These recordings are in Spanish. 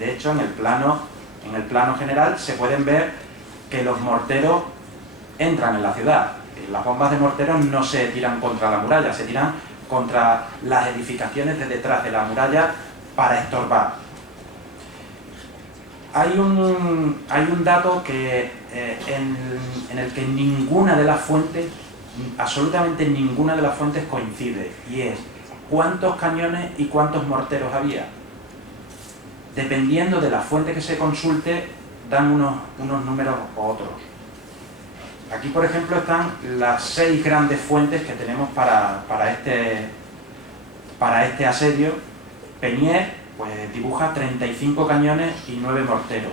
De hecho, en el plano general se pueden ver que los morteros entran en la ciudad. Las bombas de morteros no se tiran contra la muralla, se tiran contra las edificaciones de detrás de la muralla para estorbar. Hay un dato que, en el que ninguna de las fuentes, absolutamente ninguna de las fuentes coincide, y es cuántos cañones y cuántos morteros había. Dependiendo de la fuente que se consulte, dan unos números u otros. Aquí, por ejemplo, están las 6 grandes fuentes que tenemos para este asedio. Penier pues dibuja 35 cañones y 9 morteros.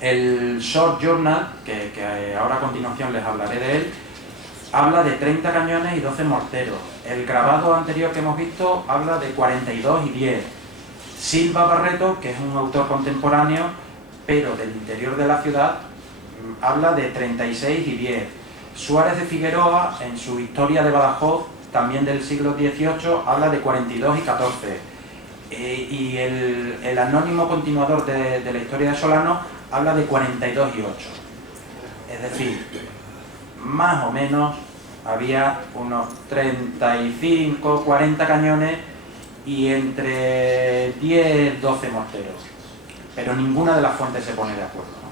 El Short Journal, que ahora a continuación les hablaré de él, habla de 30 cañones y 12 morteros. El grabado anterior que hemos visto habla de 42 y 10. Silva Barreto, que es un autor contemporáneo, pero del interior de la ciudad, habla de 36 y 10. Suárez de Figueroa, en su Historia de Badajoz, también del siglo XVIII, habla de 42 y 14. Y el anónimo continuador de la Historia de Solano habla de 42 y 8. Es decir, más o menos había unos 35, 40 cañones y entre 10, 12 morteros. Pero ninguna de las fuentes se pone de acuerdo, ¿no?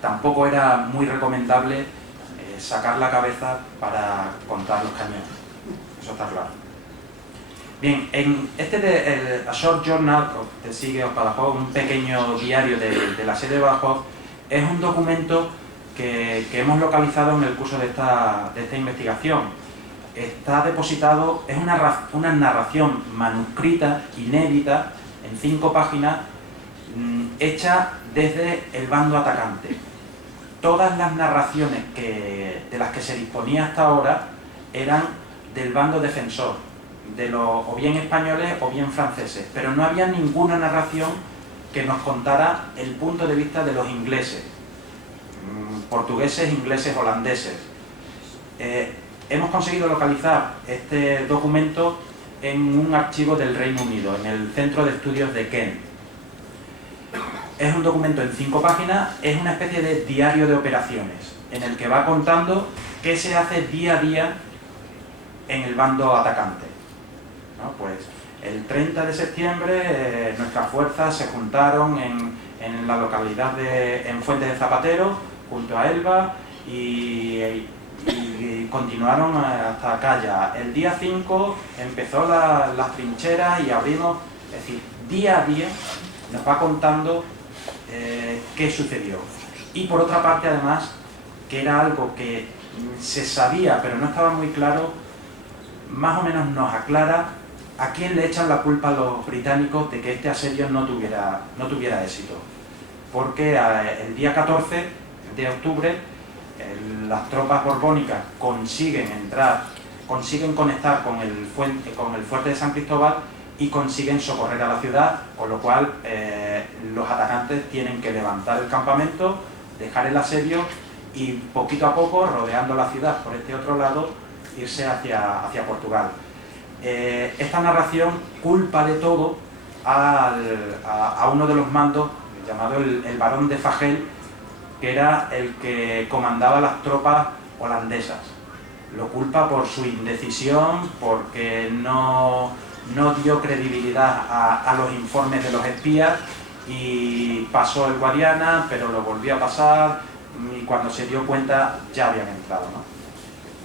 Tampoco era muy recomendable sacar la cabeza para contar los cañones. Eso está claro. Bien, en A Short Journal de Sigue of Badajoz, un pequeño diario de la sede de Badajoz, es un documento que hemos localizado en el curso de esta investigación. Está depositado, es una narración manuscrita, inédita, en 5 páginas, hecha desde el bando atacante. Todas las narraciones de las que se disponía hasta ahora eran del bando defensor, de los o bien españoles o bien franceses, pero no había ninguna narración que nos contara el punto de vista de los ingleses, portugueses, ingleses, holandeses. Hemos conseguido localizar este documento en un archivo del Reino Unido, en el Centro de Estudios de Kent. Es un documento en 5 páginas, es una especie de diario de operaciones, en el que va contando qué se hace día a día en el bando atacante, ¿no? Pues el 30 de septiembre nuestras fuerzas se juntaron en la localidad en Fuente de Zapatero, junto a Elba, y continuaron hasta Calla. El día 5 empezó las trincheras y abrimos, es decir, día a día nos va contando qué sucedió. Y por otra parte, además, que era algo que se sabía pero no estaba muy claro, más o menos nos aclara a quién le echan la culpa a los británicos de que este asedio no tuviera éxito. Porque el día 14 de octubre las tropas borbónicas consiguen conectar con el fuerte de San Cristóbal y consiguen socorrer a la ciudad, con lo cual los atacantes tienen que levantar el campamento, dejar el asedio y poquito a poco, rodeando la ciudad por este otro lado, irse hacia Portugal. Esta narración culpa de todo a uno de los mandos, llamado el barón de Fagel, que era el que comandaba las tropas holandesas. Lo culpa por su indecisión, porque no dio credibilidad a los informes de los espías y pasó el Guadiana, pero lo volvió a pasar y cuando se dio cuenta ya habían entrado, ¿no?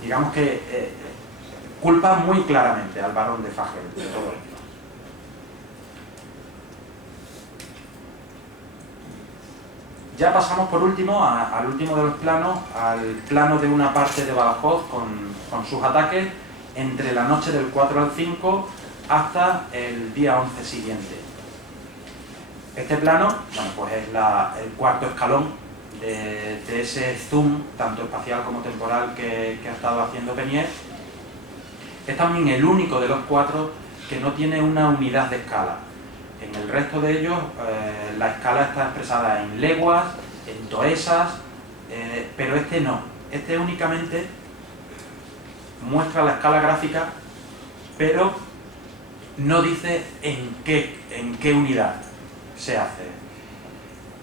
Digamos que culpa muy claramente al barón de Fagel de todo esto. Ya pasamos por último al último de los planos, al plano de una parte de Badajoz con sus ataques entre la noche del 4 al 5 hasta el día 11 siguiente. Este plano, bueno, pues es el cuarto escalón de ese zoom, tanto espacial como temporal, que ha estado haciendo Penier. Es también el único de los 4 que no tiene una unidad de escala. En el resto de ellos, la escala está expresada en leguas, en toesas, pero este no. Este únicamente muestra la escala gráfica, pero no dice en qué unidad se hace,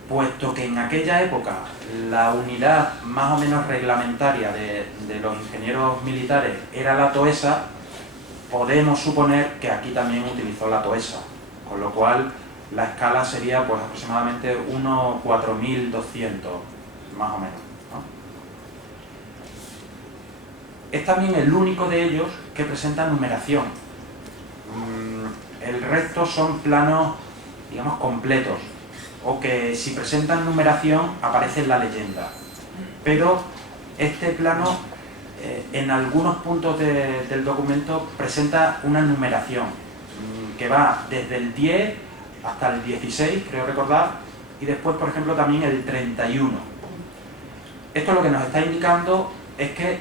puesto que en aquella época la unidad más o menos reglamentaria de los ingenieros militares era la toesa. Podemos suponer que aquí también utilizó la toesa, con lo cual la escala sería pues aproximadamente 1:4200, más o menos, ¿no? Es también el único de ellos que presenta numeración. El resto son planos, digamos, completos, o que si presentan numeración aparece en la leyenda. Pero este plano, en algunos puntos del documento, presenta una numeración que va desde el 10 hasta el 16, creo recordar, y después, por ejemplo, también el 31. Esto lo que nos está indicando es que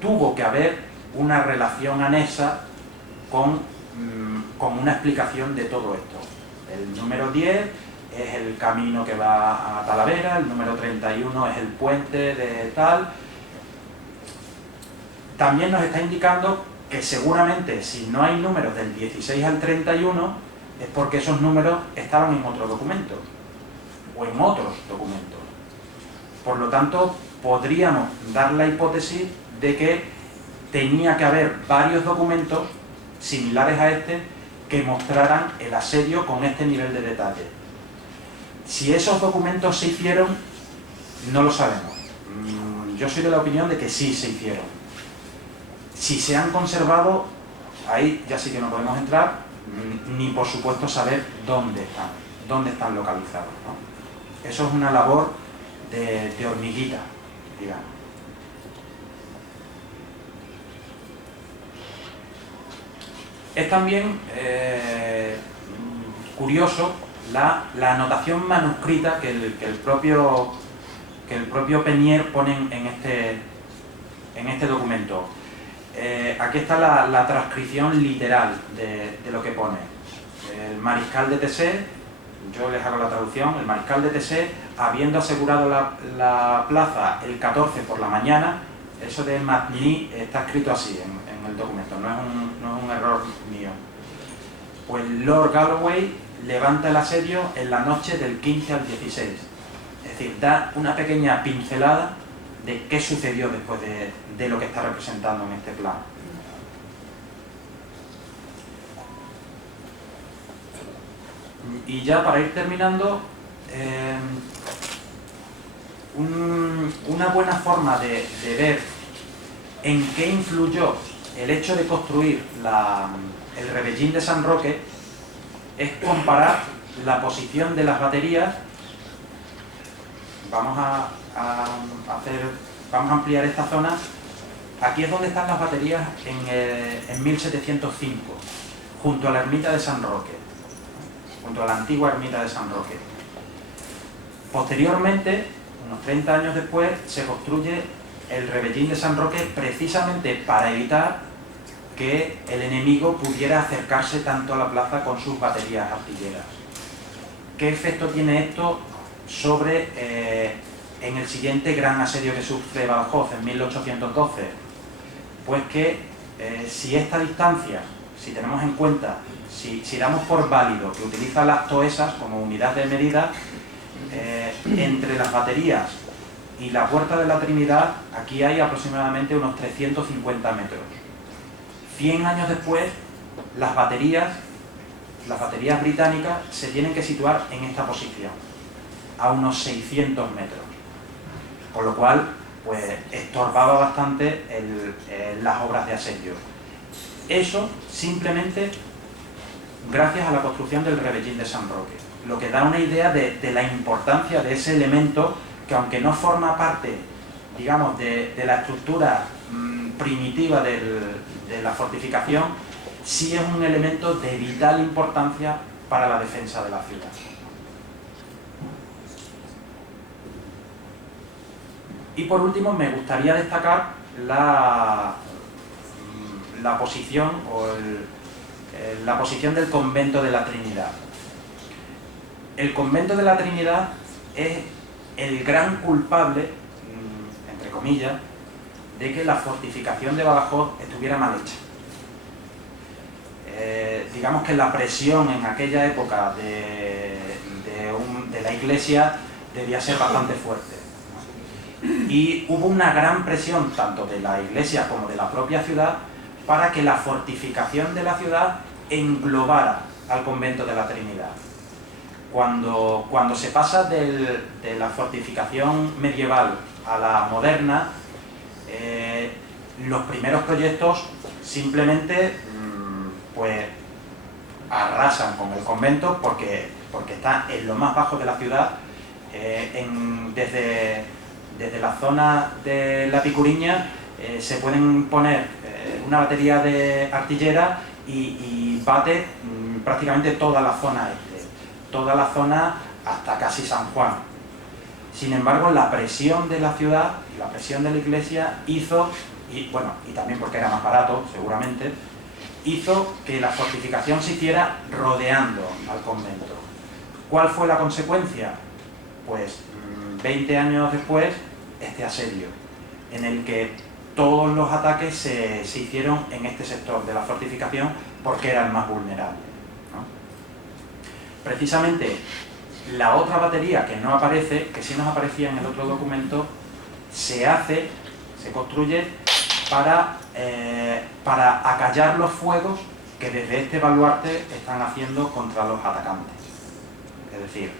tuvo que haber una relación anexa con una explicación de todo esto. El número 10 es el camino que va a Talavera, el número 31 es el puente de tal. También nos está indicando que seguramente si no hay números del 16 al 31 es porque esos números estaban en otro documento o en otros documentos. Por lo tanto, podríamos dar la hipótesis de que tenía que haber varios documentos similares a este que mostraran el asedio con este nivel de detalle. Si esos documentos se hicieron, no lo sabemos. Yo soy de la opinión de que sí se hicieron. Si se han conservado, ahí ya sí que no podemos entrar, ni por supuesto saber dónde están localizados, ¿no? Eso es una labor de hormiguita, digamos. Es también curioso la anotación manuscrita que el propio Penier pone en este documento. Aquí está la transcripción literal de lo que pone. El mariscal de Tessé, yo les hago la traducción, el mariscal de Tessé, habiendo asegurado la plaza el 14 por la mañana, eso de Matny está escrito así en el documento, no es un error mío. Pues Lord Galloway levanta el asedio en la noche del 15 al 16. Es decir, da una pequeña pincelada de qué sucedió después de lo que está representando en este plano. Y ya para ir terminando, una buena forma de ver en qué influyó el hecho de construir el Rebellín de San Roque es comparar la posición de las baterías. Vamos a ampliar esta zona. Aquí es donde están las baterías en 1705, junto a la ermita de San Roque, junto a la antigua ermita de San Roque. Posteriormente, unos 30 años después, se construye el Rebellín de San Roque precisamente para evitar que el enemigo pudiera acercarse tanto a la plaza con sus baterías artilleras. ¿Qué efecto tiene esto sobre en el siguiente gran asedio que sufre Badajoz en 1812? Pues que si esta distancia, si tenemos en cuenta, si damos por válido que utiliza las toesas como unidad de medida, entre las baterías y la Puerta de la Trinidad, aquí hay aproximadamente unos 350 metros. 100 años después, las baterías británicas se tienen que situar en esta posición, a unos 600 metros. Con lo cual, pues estorbaba bastante las obras de asedio. Eso simplemente gracias a la construcción del Rebellín de San Roque, lo que da una idea de la importancia de ese elemento que, aunque no forma parte, digamos, de la estructura primitiva de la fortificación, sí es un elemento de vital importancia para la defensa de la ciudad. Y por último, me gustaría destacar la posición la posición del convento de la Trinidad. El convento de la Trinidad es el gran culpable, entre comillas, de que la fortificación de Badajoz estuviera mal hecha. digamos que la presión en aquella época de la Iglesia debía ser bastante fuerte. Y hubo una gran presión tanto de la Iglesia como de la propia ciudad para que la fortificación de la ciudad englobara al convento de la Trinidad. Cuando se pasa de la fortificación medieval a la moderna, los primeros proyectos simplemente pues arrasan con el convento porque está en lo más bajo de la ciudad, desde la zona de la Picuriña se pueden poner una batería de artillera y bate prácticamente toda la zona toda la zona hasta casi San Juan. Sin embargo, la presión de la ciudad y la presión de la Iglesia hizo, y también porque era más barato seguramente, hizo que la fortificación se hiciera rodeando al convento. ¿Cuál fue la consecuencia? Pues 20 años después, este asedio, en el que todos los ataques se hicieron en este sector de la fortificación porque era el más vulnerable, ¿no? Precisamente la otra batería que no aparece, que sí nos aparecía en el otro documento, se construye para acallar los fuegos que desde este baluarte están haciendo contra los atacantes. Es decir,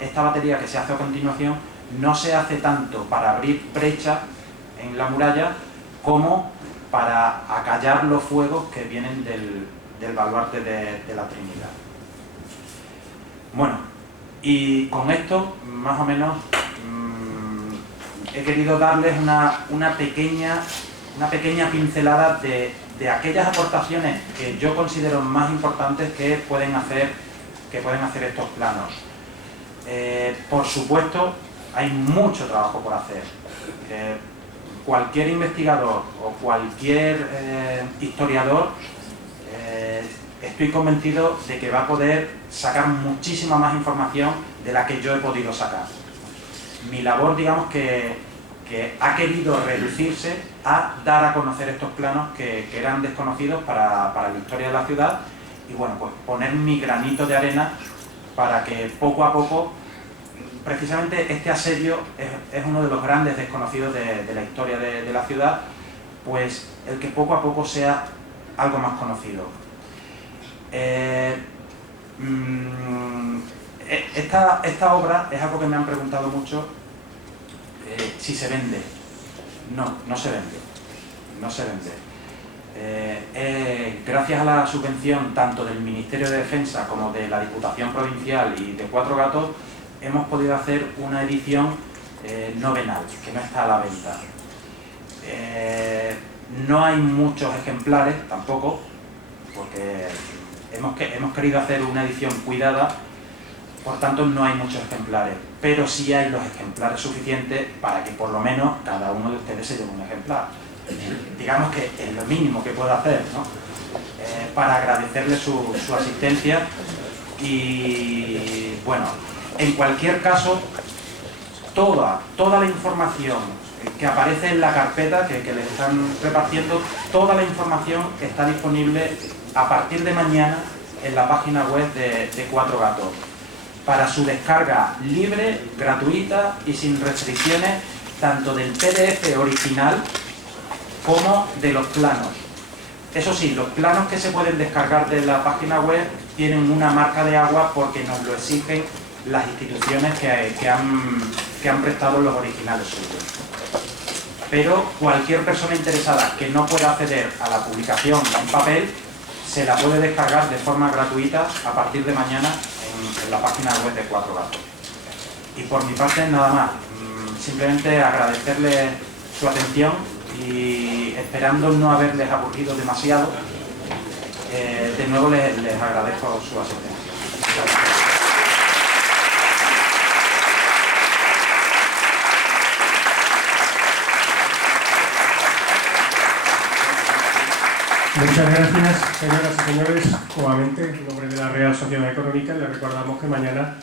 esta batería que se hace a continuación no se hace tanto para abrir brecha en la muralla como para acallar los fuegos que vienen del baluarte de la Trinidad. Bueno, y con esto más o menos he querido darles una pequeña pincelada de aquellas aportaciones que yo considero más importantes que pueden hacer estos planos. Por supuesto, hay mucho trabajo por hacer. Cualquier investigador o cualquier historiador, estoy convencido de que va a poder sacar muchísima más información de la que yo he podido sacar. Mi labor, digamos que ha querido reducirse a dar a conocer estos planos que eran desconocidos para la historia de la ciudad y bueno, pues poner mi granito de arena para que poco a poco, precisamente este asedio es uno de los grandes desconocidos de la historia de la ciudad, pues el que poco a poco sea algo más conocido. Esta obra es algo que me han preguntado mucho, si se vende. No se vende. No se vende. Gracias a la subvención tanto del Ministerio de Defensa como de la Diputación Provincial y de Cuatro Gatos, hemos podido hacer una edición novenal, que no está a la venta. No hay muchos ejemplares tampoco, porque hemos querido hacer una edición cuidada, por tanto no hay muchos ejemplares, pero sí hay los ejemplares suficientes para que por lo menos cada uno de ustedes se lleve un ejemplar. Digamos que es lo mínimo que puedo hacer, ¿no? Para agradecerle su asistencia y bueno, en cualquier caso, toda la información que aparece en la carpeta que les están repartiendo, toda la información está disponible a partir de mañana en la página web de Cuatro Gatos, para su descarga libre, gratuita y sin restricciones, tanto del PDF original como de los planos. Eso sí, los planos que se pueden descargar de la página web tienen una marca de agua porque nos lo exigen las instituciones que han prestado los originales suyos. Pero cualquier persona interesada que no pueda acceder a la publicación en papel, se la puede descargar de forma gratuita a partir de mañana en la página web de Cuatro Gatos. Y por mi parte nada más, simplemente agradecerles su atención y esperando no haberles aburrido demasiado, de nuevo les agradezco su asistencia. Muchas gracias, señoras y señores. Nuevamente, en nombre de la Real Sociedad Económica, les recordamos que mañana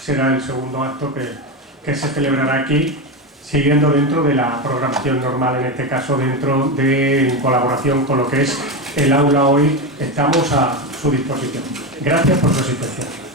será el segundo acto que se celebrará aquí, siguiendo dentro de la programación normal, en este caso en colaboración con lo que es el aula hoy estamos a su disposición. Gracias por su asistencia.